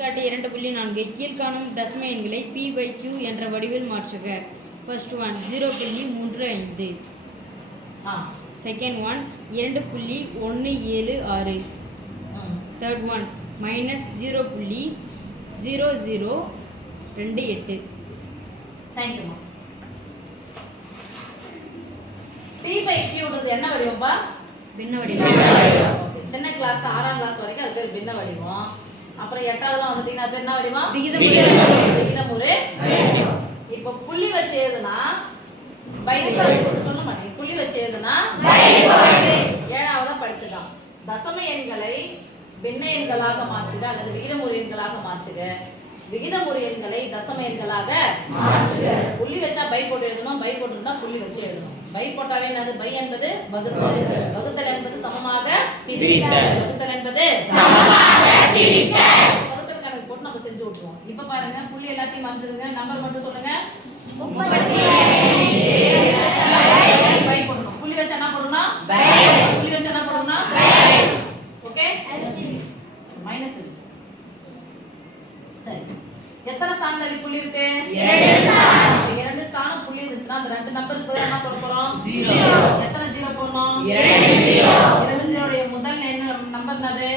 2.4 கீழ்காணும் தசம எண்களை p/q என்ற வடிவில் மாற்றுக. First one 0.35. Second one 2.176. Third one -0.0028. Thank you. p/q என்ன வடிவம்பா? பின்ன வடிவம். சின்ன கிளாஸ் 6ஆம் கிளாஸ் வரைக்கும் அது பேர் பின்ன வடிவம். அப்புறம் 8ஆவதுலாம் வந்துட்டீங்கன்னா அது என்ன வடிவம்? விகிதமுறு. இப்போ புள்ளி வச்சு எழுதுனா சொல்ல மாட்டேன். புள்ளி வச்சு எழுதுனா 7ஆவதா படிச்சதான். தசம எண்களை பின்ன எண்களாக மாற்றுக அல்லது விகிதமுறு எண்களாக மாற்றுக. விகிதமுறு எண்களை தசம எண்களாக மாற்றுக. புள்ளி வச்சா பை போட்டு எழுதணும், பை போட்டுருந்தா புள்ளி வச்சு எழுதணும். பை போட்டாவே என்னது? பை என்பது வகுத்தல். வகுத்தல் என்பது சமமாக பிரித்தல். வகுத்தல் என்பது சமமாக பிரித்தல். வகுத்தல் கணக்கு போட்டு நம்ம செஞ்சு விட்டுருவோம். இப்போ பாருங்க, புள்ளி எல்லாத்தையும் மறந்துடுங்க. நம்பர் மட்டும் சொல்லுங்க. 37. பை போடணும். புள்ளி வச்சா என்ன போடணும்னா பை. புள்ளி வச்சா என்ன போடணும்னா பை. ஓகே? மைனஸ் இருக்கு. சரி. எத்தனை ஸ்தானத்துல புள்ளி இருக்கு? 2 ஸ்தானம். 2 ஸ்தானம் புள்ளி இருந்துச்சுனா அந்த ரெண்டு நம்பருக்கு பதிலா என்ன போட போறோம்? 0. எத்தனை 0 போடணும்? 2 0. 2 0 உடைய முதல் என்ன நம்பர் என்னது?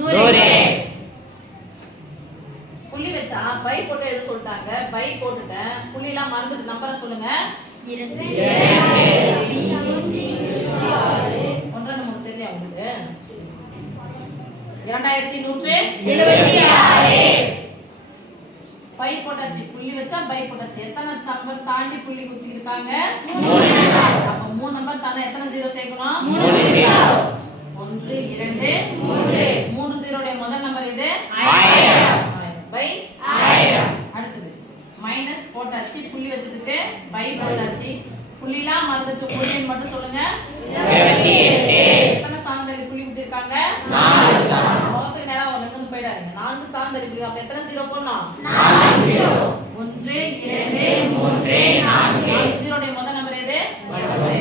100. புள்ளி வச்சா பை போட்டு எழுத சொல்லிட்டாங்க. பை போட்டுட்டேன். புள்ளி எல்லாம் மறந்துட்டு நம்பரை சொல்லுங்க. 2 ஒன்றரை நமக்கு தெரியல உங்களுக்கு. 2176. பை போட்டாச்சு. புள்ளி வச்சா பை போட்டாச்சு. எத்தனை நம்பர் தாண்டி புள்ளி குத்தி இருக்காங்க? 3 நம்பர். அப்ப 3 நம்பர் தானே எத்தனை 0 சேர்க்கணும்? 3 0. 1 2 3. 3 0 உடைய முதல் நம்பர் இது 1000. பை 1000. அடுத்து மைனஸ் போட்டாச்சு. புள்ளி வச்சதுக்கு பை போட்டாச்சு. புள்ளிலாம் மறந்துட்டு புள்ளின்னு மட்டும் சொல்லுங்க. 28. எத்தனை ஸ்தானத்துல புள்ளி குத்தி இருக்காங்க? 4 ஸ்தானம். முகத்துக்கு நேரா ஒண்ணுங்க போய்டாதீங்க. 4 ஸ்தானத்துல புள்ளி. அப்ப எத்தனை 0 போடணும்? 4 0. 1 2 3 4. 0 உடைய முதல் நம்பர் எது? 10.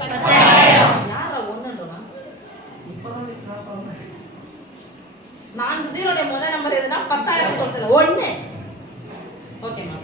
10000. யாரா 1ன்றவா? இப்போதான் விஸ்வா சொல்லுங்க. 4 0 உடைய முதல் நம்பர் எதுனா 10000 சொல்றது. 1. ஓகேமா.